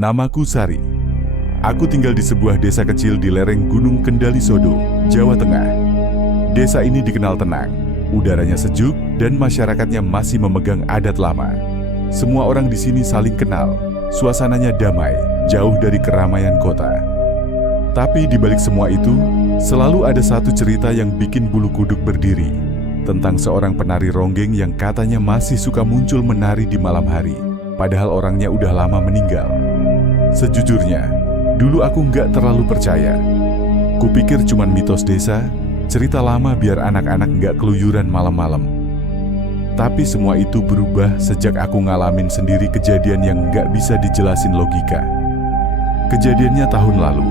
Namaku Sari. Aku tinggal di sebuah desa kecil di lereng Gunung Kendali-Sodo, Jawa Tengah. Desa ini dikenal tenang, udaranya sejuk, dan masyarakatnya masih memegang adat lama. Semua orang di sini saling kenal, suasananya damai, jauh dari keramaian kota. Tapi di balik semua itu, selalu ada satu cerita yang bikin bulu kuduk berdiri, tentang seorang penari ronggeng yang katanya masih suka muncul menari di malam hari, padahal orangnya udah lama meninggal. Sejujurnya, dulu aku nggak terlalu percaya. Kupikir cuman mitos desa, cerita lama biar anak-anak nggak keluyuran malam-malam. Tapi semua itu berubah sejak aku ngalamin sendiri kejadian yang nggak bisa dijelasin logika. Kejadiannya tahun lalu,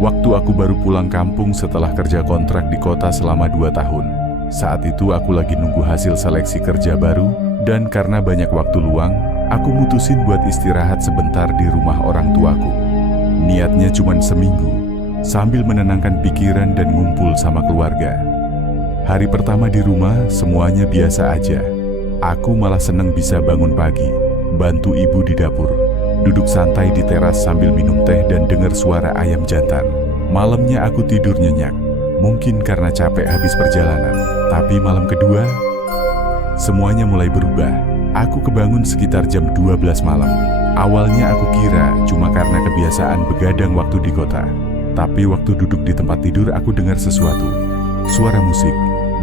waktu aku baru pulang kampung setelah kerja kontrak di kota selama 2 tahun. Saat itu aku lagi nunggu hasil seleksi kerja baru, dan karena banyak waktu luang, aku mutusin buat istirahat sebentar di rumah orang tuaku. Niatnya cuma seminggu, sambil menenangkan pikiran dan ngumpul sama keluarga. Hari pertama di rumah, semuanya biasa aja. Aku malah seneng bisa bangun pagi, bantu ibu di dapur, duduk santai di teras sambil minum teh dan dengar suara ayam jantan. Malamnya aku tidur nyenyak, mungkin karena capek habis perjalanan. Tapi malam kedua, semuanya mulai berubah. Aku kebangun sekitar jam 12 malam. Awalnya aku kira cuma karena kebiasaan begadang waktu di kota. Tapi waktu duduk di tempat tidur aku dengar sesuatu. Suara musik,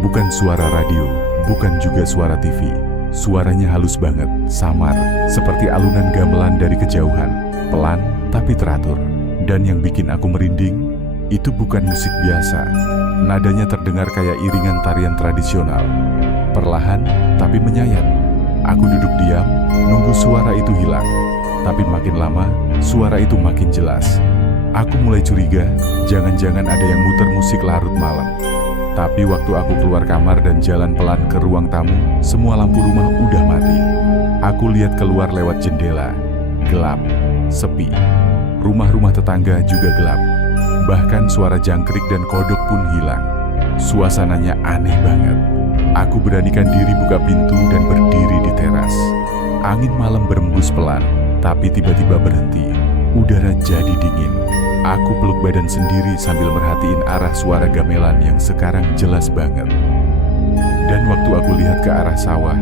bukan suara radio, bukan juga suara TV. Suaranya halus banget, samar, seperti alunan gamelan dari kejauhan. Pelan, tapi teratur. Dan yang bikin aku merinding, itu bukan musik biasa. Nadanya terdengar kayak iringan tarian tradisional. Perlahan, tapi menyayat. Aku duduk diam, nunggu suara itu hilang. Tapi makin lama, suara itu makin jelas. Aku mulai curiga, jangan-jangan ada yang muter musik larut malam. Tapi waktu aku keluar kamar dan jalan pelan ke ruang tamu, semua lampu rumah udah mati. Aku lihat keluar lewat jendela. Gelap, sepi. Rumah-rumah tetangga juga gelap. Bahkan suara jangkrik dan kodok pun hilang. Suasananya aneh banget. Aku beranikan diri buka pintu dan berdiri di teras. Angin malam berembus pelan, tapi tiba-tiba berhenti. Udara jadi dingin. Aku peluk badan sendiri sambil merhatiin arah suara gamelan yang sekarang jelas banget. Dan waktu aku lihat ke arah sawah,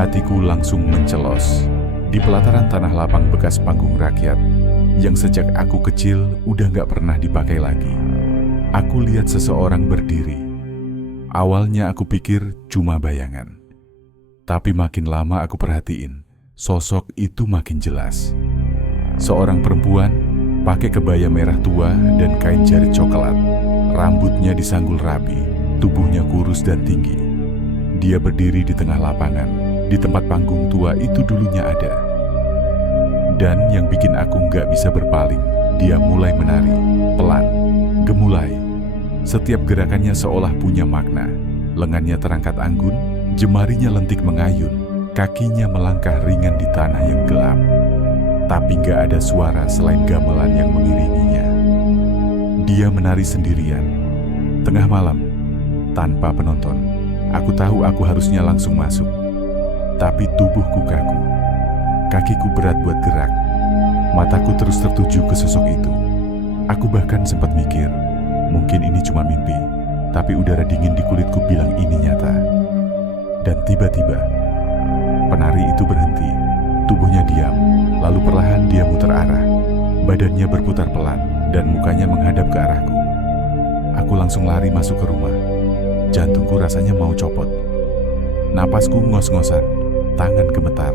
hatiku langsung mencelos. Di pelataran tanah lapang bekas panggung rakyat, yang sejak aku kecil udah gak pernah dipakai lagi. Aku lihat seseorang berdiri. Awalnya aku pikir cuma bayangan. Tapi makin lama aku perhatiin, sosok itu makin jelas. Seorang perempuan, pakai kebaya merah tua dan kain jarit coklat. Rambutnya disanggul rapi, tubuhnya kurus dan tinggi. Dia berdiri di tengah lapangan, di tempat panggung tua itu dulunya ada. Dan yang bikin aku nggak bisa berpaling, dia mulai menari, pelan, gemulai. Setiap gerakannya seolah punya makna. Lengannya terangkat anggun, jemarinya lentik mengayun, kakinya melangkah ringan di tanah yang gelap. Tapi nggak ada suara selain gamelan yang mengiringinya. Dia menari sendirian, tengah malam, tanpa penonton. Aku tahu aku harusnya langsung masuk. Tapi tubuhku kaku. Kakiku berat buat gerak. Mataku terus tertuju ke sosok itu. Aku bahkan sempat mikir, mungkin ini cuma mimpi, tapi udara dingin di kulitku bilang ini nyata. Dan tiba-tiba, penari itu berhenti, tubuhnya diam, lalu perlahan dia muter arah. Badannya berputar pelan, dan mukanya menghadap ke arahku. Aku langsung lari masuk ke rumah. Jantungku rasanya mau copot. Napasku ngos-ngosan, tangan gemetar.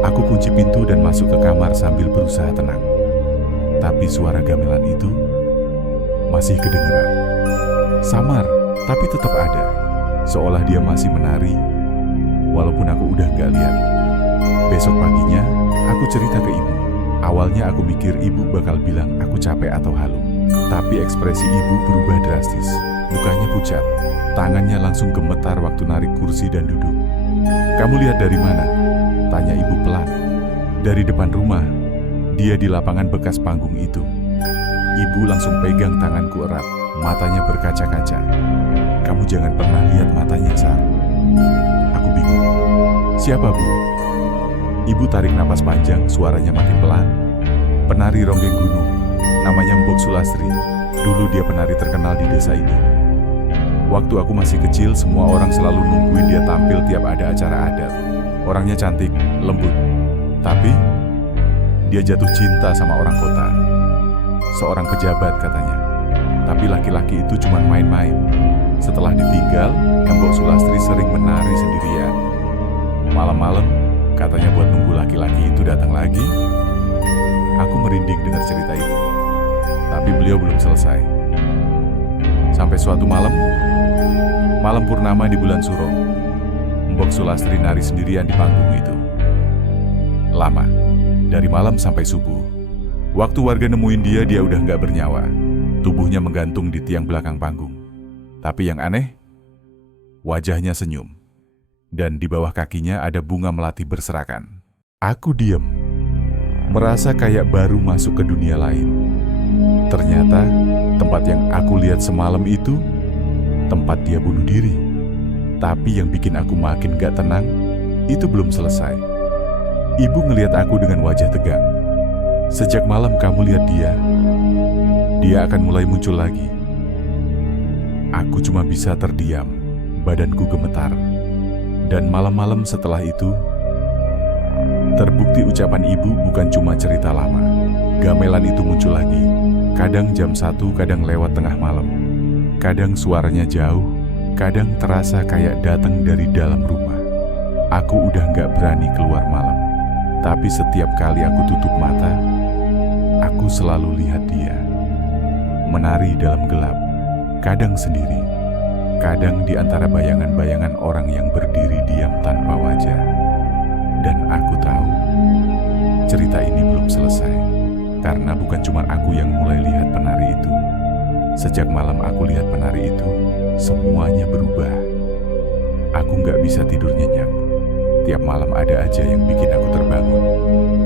Aku kunci pintu dan masuk ke kamar sambil berusaha tenang. Tapi suara gamelan itu masih kedengeran. Samar, tapi tetap ada. Seolah dia masih menari, walaupun aku udah gak lihat. Besok paginya, aku cerita ke ibu. Awalnya aku mikir ibu bakal bilang aku capek atau halu. Tapi ekspresi ibu berubah drastis. Mukanya pucat, tangannya langsung gemetar waktu narik kursi dan duduk. "Kamu lihat dari mana?" tanya ibu pelan. "Dari depan rumah." Dia di lapangan bekas panggung itu. Ibu langsung pegang tanganku erat, matanya berkaca-kaca. "Kamu jangan pernah lihat matanya, Sar." Aku bingung. "Siapa, Bu?" Ibu tarik napas panjang, suaranya makin pelan. penari ronggeng gunung. Namanya Mbok Sulastri. Dulu dia penari terkenal di desa ini. Waktu aku masih kecil, semua orang selalu nungguin dia tampil tiap ada acara adat. Orangnya cantik, lembut. Tapi, dia jatuh cinta sama orang kota. Seorang pejabat katanya. Tapi laki-laki itu cuma main-main. Setelah ditinggal, Mbok Sulastri sering menari sendirian. Malam-malam, katanya buat nunggu laki-laki itu datang lagi. Aku merinding dengar cerita itu. Tapi beliau belum selesai. Sampai suatu malam purnama di bulan Suro, Mbok Sulastri nari sendirian di panggung itu. Lama, dari malam sampai subuh. Waktu warga nemuin dia udah nggak bernyawa. Tubuhnya menggantung di tiang belakang panggung. Tapi yang aneh, wajahnya senyum. Dan di bawah kakinya ada bunga melati berserakan. Aku diam, merasa kayak baru masuk ke dunia lain. Ternyata, tempat yang aku lihat semalam itu tempat dia bunuh diri. Tapi yang bikin aku makin gak tenang, itu belum selesai. Ibu ngelihat aku dengan wajah tegang. Sejak malam kamu lihat dia akan mulai muncul lagi. Aku cuma bisa terdiam, badanku gemetar. Dan malam-malam setelah itu, terbukti ucapan ibu bukan cuma cerita lama. Gamelan itu muncul lagi. Kadang jam 1, kadang lewat tengah malam. Kadang suaranya jauh, kadang terasa kayak datang dari dalam rumah. Aku udah gak berani keluar malam. Tapi setiap kali aku tutup mata, aku selalu lihat dia. Menari dalam gelap, kadang sendiri, kadang di antara bayangan-bayangan orang yang berdiri diam tanpa wajah. Dan aku tahu, cerita ini belum selesai. Karena bukan cuma aku yang mulai lihat penari itu. Sejak malam aku lihat penari itu, semuanya berubah. Aku gak bisa tidur nyenyak. Tiap malam ada aja yang bikin aku terbangun.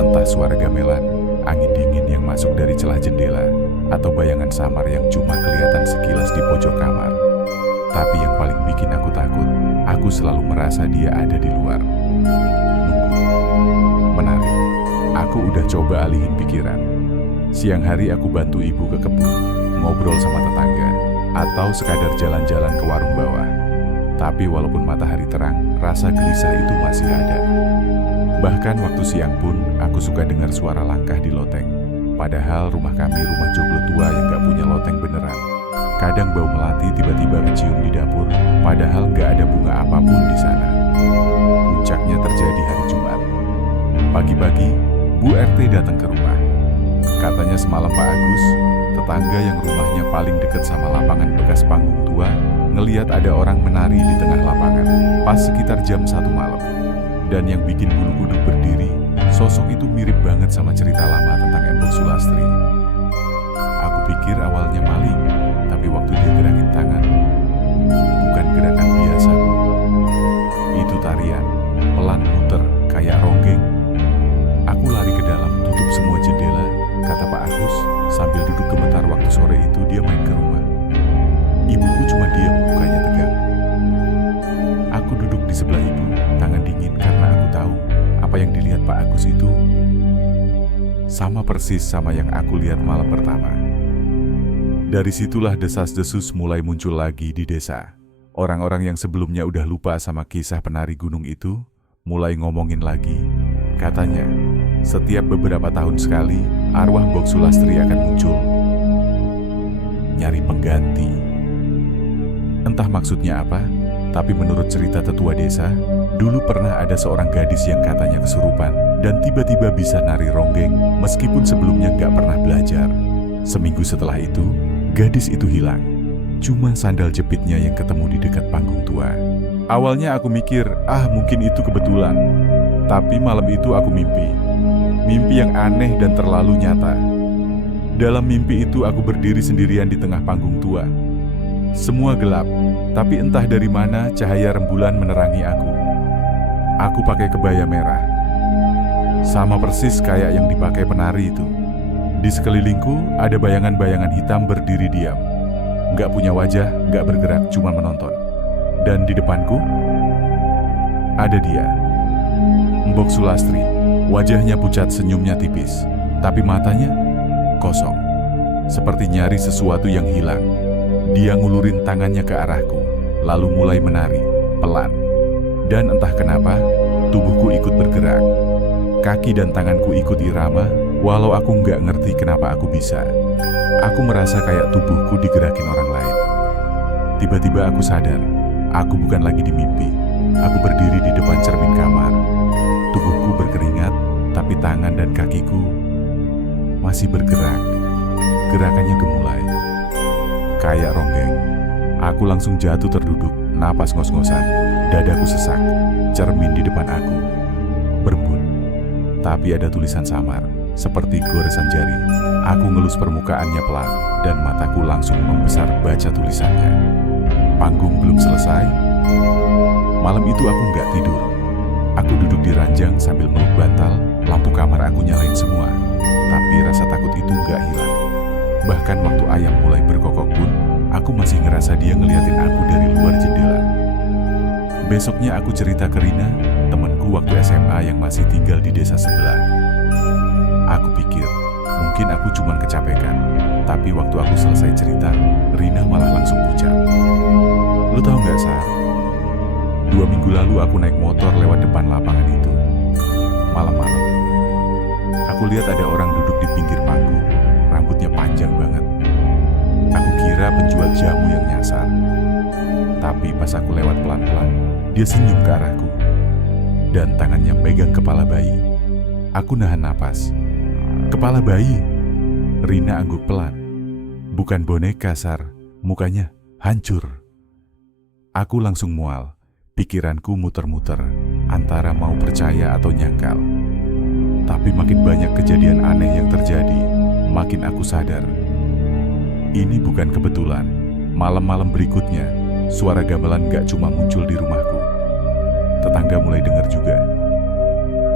Entah suara gamelan, angin dingin yang masuk dari celah jendela, atau bayangan samar yang cuma kelihatan sekilas di pojok kamar. Tapi yang paling bikin aku takut, aku selalu merasa dia ada di luar. Nunggu, menari. Aku udah coba alihin pikiran. Siang hari aku bantu ibu ke kebun, ngobrol sama tetangga, atau sekadar jalan-jalan ke warung bawah. Tapi walaupun matahari terang, rasa gelisah itu masih ada. Bahkan waktu siang pun, aku suka dengar suara langkah di loteng. Padahal rumah kami rumah joglo tua yang gak punya loteng beneran. Kadang bau melati tiba-tiba kecium di dapur, padahal gak ada bunga apapun di sana. Puncaknya terjadi hari Jumat. Pagi-pagi, Bu RT datang ke rumah. Katanya semalam Pak Agus, tetangga yang rumahnya paling dekat sama lapangan bekas panggung tua, ngeliat ada orang menari di tengah lapangan, pas sekitar jam 1 malam. Dan yang bikin bulu kuduk berdiri, sosok itu mirip banget sama cerita lama tentang Mbok Sulastri. Aku pikir awalnya maling, tapi waktu dia gerakin tangan, bukan gerakan biasa, Bu. Itu tarian, pelan muter, kayak ronggeng. Aku lari ke dalam, tutup semua jendela, kata Pak Agus, sambil duduk gemetar waktu sore itu dia main ke rumah. Ibuku cuma diam, mukanya tegang. Aku duduk di sebelah ibu, tangan dingin karena aku tahu apa yang dilihat Pak Agus itu sama persis sama yang aku lihat malam pertama. Dari situlah desas-desus mulai muncul lagi di desa. Orang-orang yang sebelumnya udah lupa sama kisah penari gunung itu mulai ngomongin lagi. Katanya, setiap beberapa tahun sekali, arwah Mbok Sulastri akan muncul. Nyari pengganti. Entah maksudnya apa, tapi menurut cerita tetua desa, dulu pernah ada seorang gadis yang katanya kesurupan dan tiba-tiba bisa nari ronggeng meskipun sebelumnya gak pernah belajar. Seminggu setelah itu, gadis itu hilang. Cuma sandal jepitnya yang ketemu di dekat panggung tua. Awalnya aku mikir, mungkin itu kebetulan. Tapi malam itu aku mimpi. Mimpi yang aneh dan terlalu nyata. Dalam mimpi itu aku berdiri sendirian di tengah panggung tua. Semua gelap, tapi entah dari mana cahaya rembulan menerangi aku. Aku pakai kebaya merah. Sama persis kayak yang dipakai penari itu. Di sekelilingku ada bayangan-bayangan hitam berdiri diam. Gak punya wajah, gak bergerak, cuma menonton. Dan di depanku, ada dia. Mbok Sulastri, wajahnya pucat, senyumnya tipis. Tapi matanya kosong. Seperti nyari sesuatu yang hilang. Dia ngulurin tangannya ke arahku, lalu mulai menari, pelan. Dan entah kenapa, tubuhku ikut bergerak. Kaki dan tanganku ikut irama, walau aku nggak ngerti kenapa aku bisa. Aku merasa kayak tubuhku digerakin orang lain. Tiba-tiba aku sadar, aku bukan lagi di mimpi. Aku berdiri di depan cermin kamar. Tubuhku berkeringat, tapi tangan dan kakiku masih bergerak. Gerakannya gemulai, kayak ronggeng. Aku langsung jatuh terduduk, napas ngos-ngosan. Dadaku sesak, cermin di depan aku berembun. Tapi ada tulisan samar, seperti goresan jari. Aku ngelus permukaannya pelan, dan mataku langsung membesar baca tulisannya. Panggung belum selesai. Malam itu aku nggak tidur. Aku duduk di ranjang sambil meluk bantal, lampu kamar aku nyalain semua. Tapi rasa takut itu nggak hilang. Bahkan waktu ayam mulai berkokok pun, aku masih ngerasa dia ngeliatin aku dari luar jendela. Besoknya aku cerita ke Rina, temanku waktu SMA yang masih tinggal di desa sebelah. Aku pikir, mungkin aku cuma kecapekan. Tapi waktu aku selesai cerita, Rina malah langsung pucat. Lu tahu nggak, Sar? 2 minggu lalu aku naik motor lewat depan lapangan itu. Malam-malam, aku lihat ada orang duduk di pinggir panggung. Rambutnya panjang banget. Aku kira penjual jamu yang nyasar. Tapi pas aku lewat pelan-pelan, dia senyum ke arahku. Dan tangannya megang kepala bayi. Aku nahan napas. Kepala bayi? Rina angguk pelan. Bukan boneka, Sar. Mukanya hancur. Aku langsung mual. Pikiranku muter-muter antara mau percaya atau nyangkal. Tapi makin banyak kejadian aneh yang terjadi, makin aku sadar. Ini bukan kebetulan. Malam-malam berikutnya, suara gamelan gak cuma muncul di rumahku. Tetangga mulai dengar juga.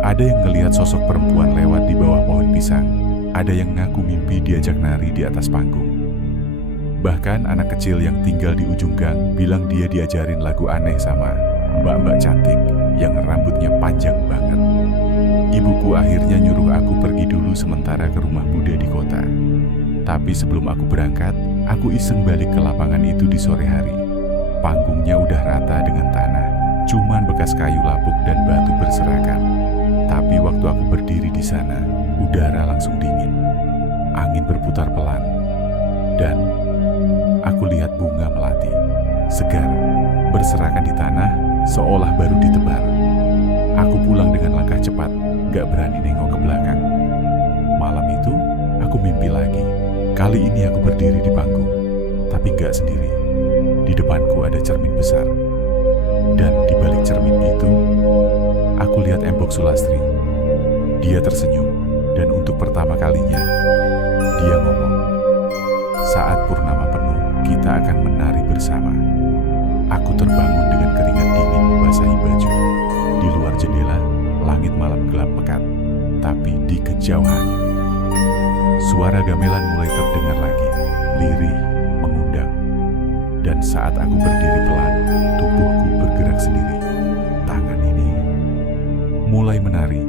Ada yang ngelihat sosok perempuan lewat di bawah pohon pisang. Ada yang ngaku mimpi diajak nari di atas panggung. Bahkan anak kecil yang tinggal di ujung gang bilang dia diajarin lagu aneh sama mbak-mbak cantik yang rambutnya panjang banget. Ibuku akhirnya nyuruh aku pergi dulu sementara ke rumah Bude di kota. Tapi sebelum aku berangkat, aku iseng balik ke lapangan itu di sore hari. Panggungnya udah rata dengan tanah, cuman bekas kayu lapuk dan batu berserakan. Tapi waktu aku berdiri di sana, udara langsung dingin. Angin berputar pelan. Dan aku lihat bunga melati, segar, berserakan di tanah, seolah baru ditebar. Aku pulang dengan langkah cepat, gak berani nengok ke belakang. Malam itu, aku mimpi lagi. Kali ini aku berdiri di panggung, tapi gak sendiri. Di depanku ada cermin besar. Dan di balik cermin itu, aku lihat Embok Sulastri. Dia tersenyum, dan untuk pertama kalinya, dia ngomong, "Saat purnama penuh, kita akan menari bersama." Aku terbangun dengan keringat dingin membasahi baju. Di luar jendela, langit malam gelap pekat. Tapi di kejauhan, suara gamelan mulai terdengar lagi, lirih, mengundang. Dan saat aku berdiri pelan, tubuhku bergerak sendiri. Tangan ini mulai menari.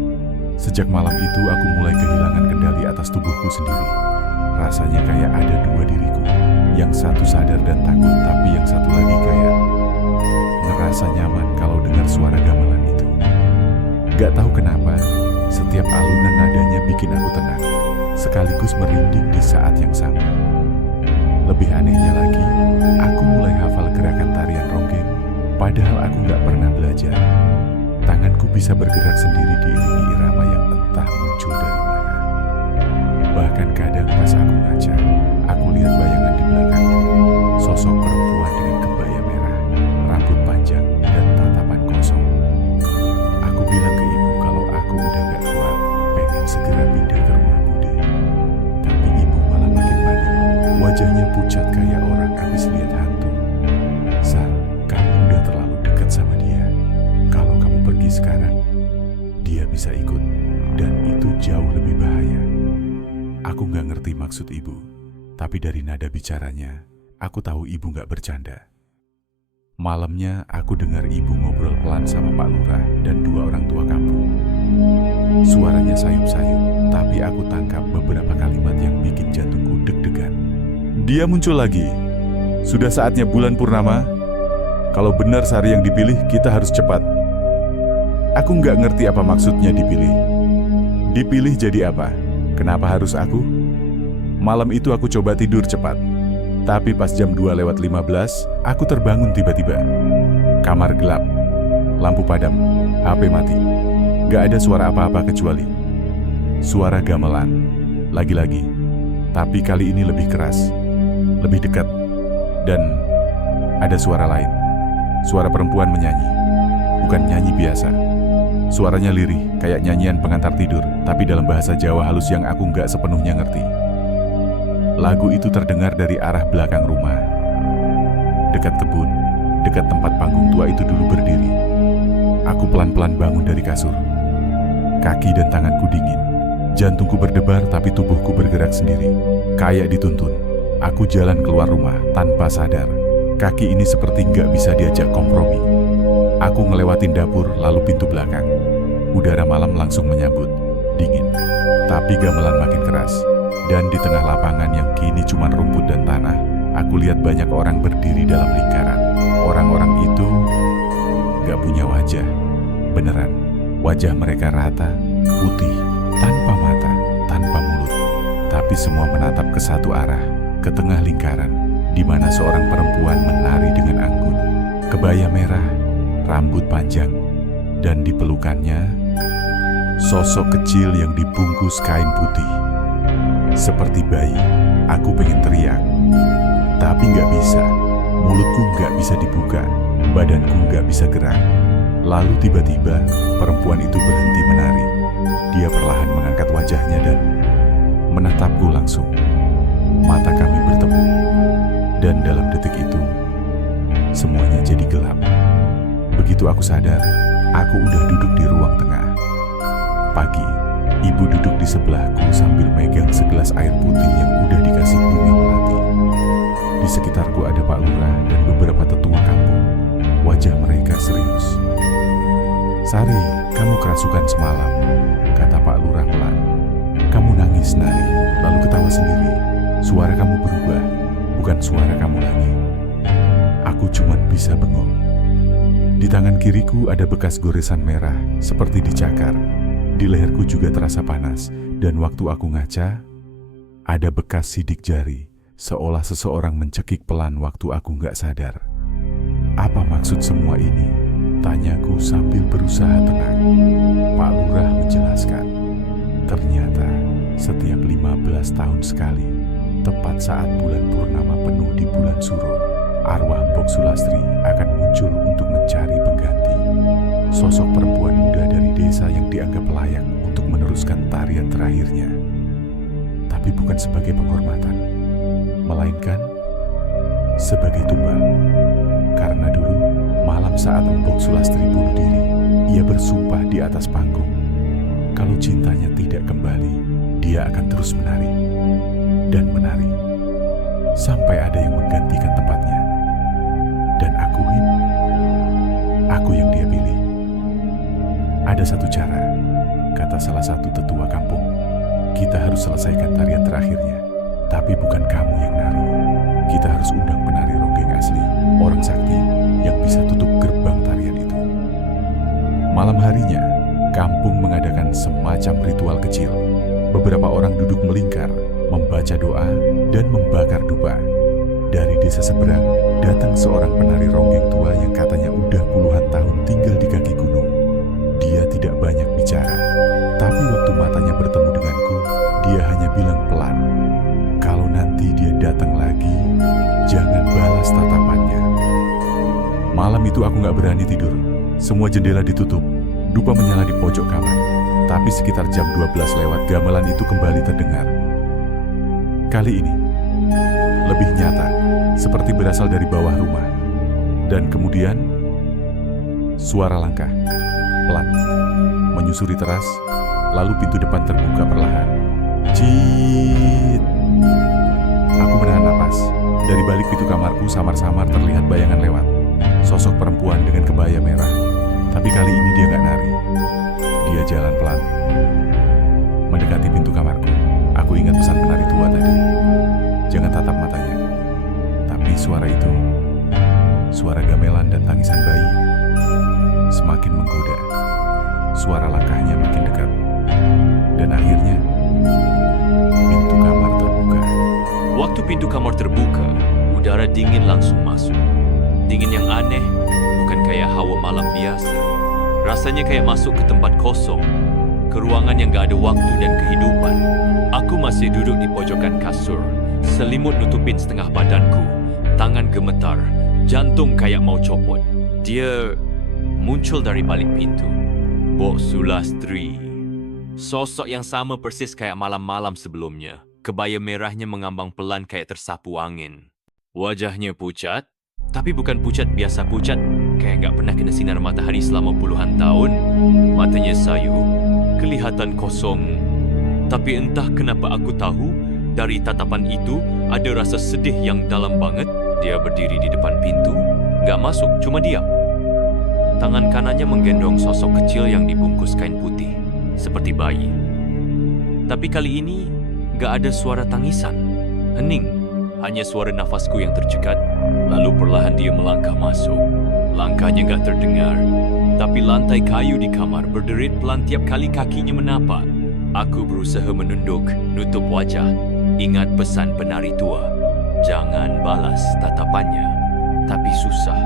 Sejak malam itu aku mulai kehilangan kendali atas tubuhku sendiri. Rasanya kayak ada 2 diriku. Yang satu sadar dan takut, tapi yang satu lagi kayak ngerasa nyaman kalau dengar suara gamelan itu. Gak tahu kenapa, setiap alunan nadanya bikin aku tenang, sekaligus merinding di saat yang sama. Lebih anehnya lagi, aku mulai hafal gerakan tarian ronggeng, padahal aku gak pernah belajar. Tanganku bisa bergerak sendiri diiringi irama yang entah muncul dari mana. Bahkan kadang pas aku ngaca, aku lihat bayangan di belakangku, sosok perempuan dengan kebaya merah, rambut panjang, dan tatapan kosong. Aku bilang ke ibu kalau aku udah gak kuat, pengen segera pindah ke rumah Bude. Tapi ibu malah makin panik, wajahnya pucat kayak orang habis lihat hantu. "Sar, kamu udah terlalu dekat sama dia. Kalau kamu pergi sekarang, dia bisa ikut, dan itu jauh lebih bahaya." Aku gak ngerti maksud ibu, tapi dari nada bicaranya, aku tahu ibu gak bercanda. Malamnya, aku dengar ibu ngobrol pelan sama Pak Lurah dan 2 orang tua kampung. Suaranya sayup-sayup, tapi aku tangkap beberapa kalimat yang bikin Dia muncul lagi. Sudah saatnya bulan purnama. Kalau benar Sari yang dipilih, kita harus cepat. Aku nggak ngerti apa maksudnya dipilih. Dipilih jadi apa? Kenapa harus aku? Malam itu aku coba tidur cepat. Tapi pas jam 2:15, aku terbangun tiba-tiba. Kamar gelap. Lampu padam. HP mati. Gak ada suara apa-apa kecuali suara gamelan. Lagi-lagi. Tapi kali ini lebih keras. Lebih dekat. Dan ada suara lain. Suara perempuan menyanyi. Bukan nyanyi biasa. Suaranya lirih, kayak nyanyian pengantar tidur, tapi dalam bahasa Jawa halus yang aku nggak sepenuhnya ngerti. Lagu itu terdengar dari arah belakang rumah. Dekat kebun, dekat tempat panggung tua itu dulu berdiri. Aku pelan-pelan bangun dari kasur. Kaki dan tanganku dingin. Jantungku berdebar tapi tubuhku bergerak sendiri. Kayak dituntun. Aku jalan keluar rumah tanpa sadar. Kaki ini seperti nggak bisa diajak kompromi. Aku ngelewatin dapur lalu pintu belakang. Udara malam langsung menyambut, dingin. Tapi gamelan makin keras. Dan di tengah lapangan yang kini cuma rumput dan tanah, aku lihat banyak orang berdiri dalam lingkaran. Orang-orang itu gak punya wajah. Beneran, wajah mereka rata, putih, tanpa mata, tanpa mulut. Tapi semua menatap ke satu arah, ke tengah lingkaran, di mana seorang perempuan menari dengan anggun. Kebaya merah, rambut panjang, dan di pelukannya sosok kecil yang dibungkus kain putih. Seperti bayi, aku pengen teriak, tapi nggak bisa. Mulutku nggak bisa dibuka, badanku nggak bisa gerak. Lalu tiba-tiba perempuan itu berhenti menari. Dia perlahan mengangkat wajahnya dan menatapku langsung. Mata kami bertemu, dan dalam detik itu semuanya jadi gelap. Begitu aku sadar, aku udah duduk di ruang tengah. Pagi, ibu duduk di sebelahku sambil megang segelas air putih yang udah dikasih bunga melati. Di sekitarku ada Pak Lurah dan beberapa tetua kampung. Wajah mereka serius. "Sari, kamu kerasukan semalam," kata Pak Lurah pelan. "Kamu nangis, Nari, lalu ketawa sendiri. Suara kamu berubah, bukan suara kamu lagi." Aku cuman bisa bengong. Di tangan kiriku ada bekas goresan merah, seperti dicakar. Di leherku juga terasa panas, dan waktu aku ngaca, ada bekas sidik jari, seolah seseorang mencekik pelan waktu aku nggak sadar. "Apa maksud semua ini?" tanyaku sambil berusaha tenang. Pak Lurah menjelaskan, ternyata setiap 15 tahun sekali, tepat saat bulan purnama penuh di bulan Suro, arwah Mbok Sulastri akan muncul untuk mencari pengganti. Sosok perempuan muda dari desa yang dianggap layak untuk meneruskan tarian terakhirnya. Tapi bukan sebagai penghormatan, melainkan sebagai tumbal. Karena dulu, malam saat Mbok Sulastri bunuh diri, ia bersumpah di atas panggung. Kalau cintanya tidak kembali, dia akan terus menari. Dan menari. Sampai ada yang menggantikan tempatnya. Dan aku yang dia pilih. "Ada satu cara," kata salah satu tetua kampung. "Kita harus selesaikan tarian terakhirnya. Tapi bukan kamu yang nari. Kita harus undang penari ronggeng asli, orang sakti, yang bisa tutup gerbang tarian itu." Malam harinya, kampung mengadakan semacam ritual kecil. Beberapa orang duduk melingkar, membaca doa, dan membakar dupa. Dari desa seberang, datang seorang penari ronggeng tua yang katanya udah puluhan tahun tinggal di kaki gunung. Dia tidak banyak bicara, tapi waktu matanya bertemu denganku, dia hanya bilang pelan, "Kalau nanti dia datang lagi, jangan balas tatapannya." Malam itu aku gak berani tidur. Semua jendela ditutup, dupa menyala di pojok kamar. Tapi sekitar jam 12 lewat, gamelan itu kembali terdengar. Kali ini, lebih nyata, seperti berasal dari bawah rumah. Dan kemudian, suara langkah, pelan, menyusuri teras, lalu pintu depan terbuka perlahan. Cit! Aku menahan napas. Dari balik pintu kamarku samar-samar terlihat bayangan lewat. Sosok perempuan dengan kebaya merah. Tapi kali ini dia gak nari. Dia jalan pelan, mendekati pintu kamarku. Aku ingat pesan penari tua tadi. Jangan tatap matanya. suara itu, suara gamelan dan tangisan bayi, semakin menggoda. Suara langkahnya makin dekat. Dan akhirnya, pintu kamar terbuka. Waktu pintu kamar terbuka, udara dingin langsung masuk. Dingin yang aneh, bukan kayak hawa malam biasa. Rasanya kayak masuk ke tempat kosong, ke ruangan yang gak ada waktu dan kehidupan. Aku masih duduk di pojokan kasur, selimut nutupin setengah badanku, tangan gemetar, jantung kayak mau copot. Dia muncul dari balik pintu. Mbok Sulastri. Sosok yang sama persis kayak malam-malam sebelumnya. Kebaya merahnya mengambang pelan kayak tersapu angin. Wajahnya pucat, tapi bukan pucat biasa pucat, kayak nggak pernah kena sinar matahari selama puluhan tahun. Matanya sayu, kelihatan kosong. Tapi entah kenapa aku tahu, dari tatapan itu ada rasa sedih yang dalam banget. Dia berdiri di depan pintu, nggak masuk, cuma diam. Tangan kanannya menggendong sosok kecil yang dibungkus kain putih, seperti bayi. Tapi kali ini, gak ada suara tangisan. Hening, hanya suara nafasku yang tercekat. Lalu perlahan dia melangkah masuk. Langkahnya gak terdengar, tapi lantai kayu di kamar berderit pelan tiap kali kakinya menapak. Aku berusaha menunduk, nutup wajah. Ingat pesan penari tua, jangan balas tatapannya. Tapi susah,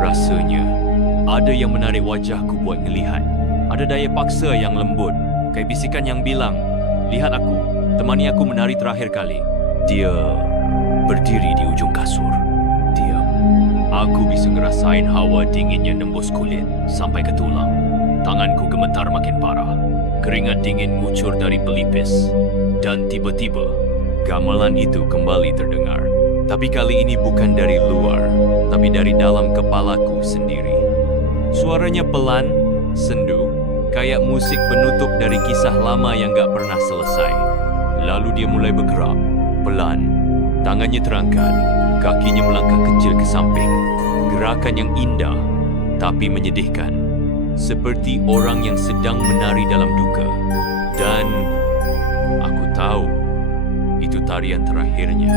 rasanya. Ada yang menarik wajahku buat ngelihat. Ada daya paksa yang lembut, kayak bisikan yang bilang, lihat aku, temani aku menari terakhir kali. Dia berdiri di ujung kasur. Diam. Aku bisa ngerasain hawa dinginnya nembus kulit sampai ke tulang. Tanganku gemetar makin parah. Keringat dingin ngucur dari pelipis. Dan tiba-tiba, gamelan itu kembali terdengar. Tapi kali ini bukan dari luar, tapi dari dalam kepalaku sendiri. Suaranya pelan, sendu, kayak musik penutup dari kisah lama yang gak pernah selesai. Lalu dia mulai bergerak, pelan. Tangannya terangkat, kakinya melangkah kecil ke samping. Gerakan yang indah, tapi menyedihkan. Seperti orang yang sedang menari dalam duka. Dan aku tahu, itu tarian terakhirnya.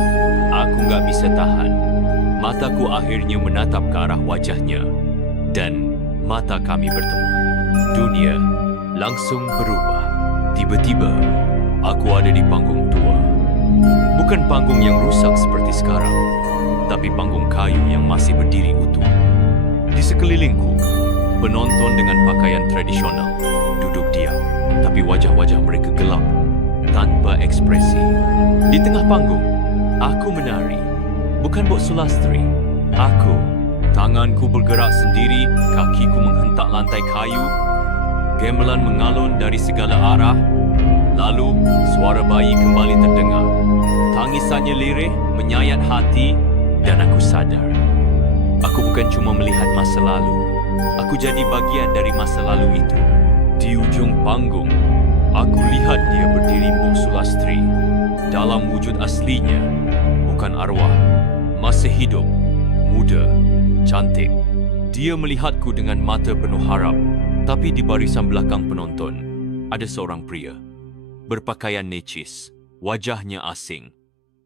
Aku gak bisa tahan. Mataku akhirnya menatap ke arah wajahnya. Dan mata kami bertemu. Dunia langsung berubah. Tiba-tiba, aku ada di panggung tua. Bukan panggung yang rusak seperti sekarang, tapi panggung kayu yang masih berdiri utuh. Di sekelilingku, penonton dengan pakaian tradisional duduk diam, tapi wajah-wajah mereka gelap, tanpa ekspresi. Di tengah panggung, aku menari. Bukan Mbok Sulastri, aku. Tanganku bergerak sendiri, kakiku menghentak lantai kayu. Gamelan mengalun dari segala arah. Lalu, suara bayi kembali terdengar. Tangisannya lirih, menyayat hati, dan aku sadar. Aku bukan cuma melihat masa lalu. Aku jadi bagian dari masa lalu itu. Di ujung panggung, aku lihat dia berdiri Mbok Sulastri. Dalam wujud aslinya, bukan arwah, masih hidup, muda, cantik. Dia melihatku dengan mata penuh harap. Tapi di barisan belakang penonton, ada seorang pria. Berpakaian necis, wajahnya asing.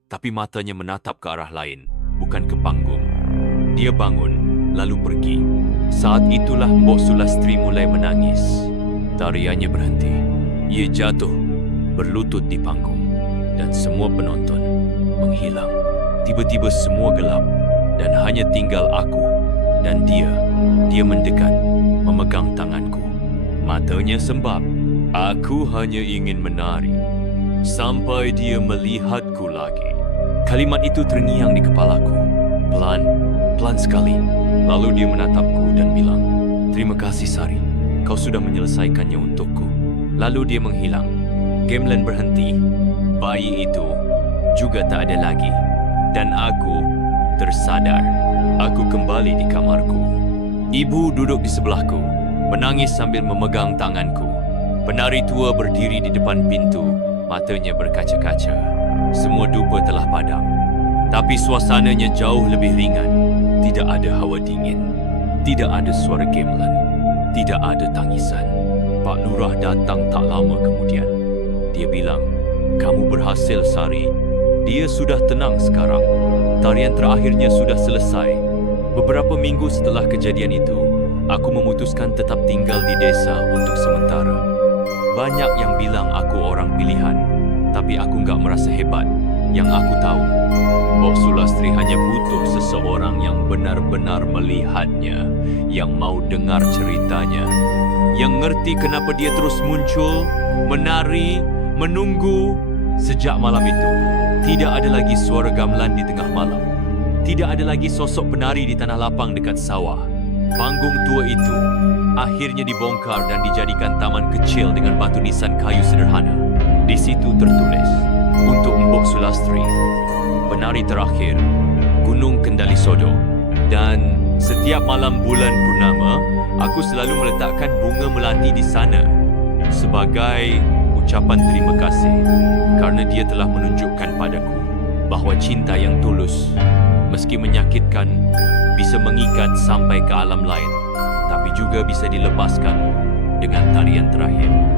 Tapi matanya menatap ke arah lain, bukan ke panggung. Dia bangun, lalu pergi. Saat itulah Mbok Sulastri mulai menangis. Tariannya berhenti. Ia jatuh, berlutut di panggung. Dan semua penonton menghilang. Tiba-tiba semua gelap. Dan hanya tinggal aku dan dia. Dia mendekat, memegang tanganku. Matanya sembab. Aku hanya ingin menari. Sampai dia melihatku lagi. Kalimat itu terngiang di kepalaku. Pelan, pelan sekali. Lalu dia menatapku dan bilang, "Terima kasih Sari, kau sudah menyelesaikannya untukku." Lalu dia menghilang. Gamelan berhenti. Bayi itu juga tak ada lagi. Dan aku tersadar. Aku kembali di kamarku. Ibu duduk di sebelahku, menangis sambil memegang tanganku. Penari tua berdiri di depan pintu, matanya berkaca-kaca. Semua dupa telah padam. Tapi suasananya jauh lebih ringan. Tidak ada hawa dingin. Tidak ada suara gamelan. Tidak ada tangisan. Pak Lurah datang tak lama kemudian. Dia bilang, "Kamu berhasil, Sari. Dia sudah tenang sekarang." Tarian terakhirnya sudah selesai. Beberapa minggu setelah kejadian itu, aku memutuskan tetap tinggal di desa untuk sementara. Banyak yang bilang aku orang pilihan, tapi aku nggak merasa hebat. Yang aku tahu, Mbok Sulastri hanya butuh seseorang yang benar-benar melihatnya, yang mau dengar ceritanya, yang ngerti kenapa dia terus muncul, menari, menunggu. Sejak malam itu, tidak ada lagi suara gamelan di tengah malam. Tidak ada lagi sosok penari di tanah lapang dekat sawah. Panggung tua itu akhirnya dibongkar dan dijadikan taman kecil dengan batu nisan kayu sederhana. Di situ tertulis, untuk Mbok Sulastri, penari terakhir, Gunung Kendali Sodo. Dan setiap malam bulan purnama, aku selalu meletakkan bunga melati di sana sebagai ucapan terima kasih karena dia telah menunjukkan padaku bahawa cinta yang tulus, meski menyakitkan, bisa mengikat sampai ke alam lain, tapi juga bisa dilepaskan dengan tarian terakhir.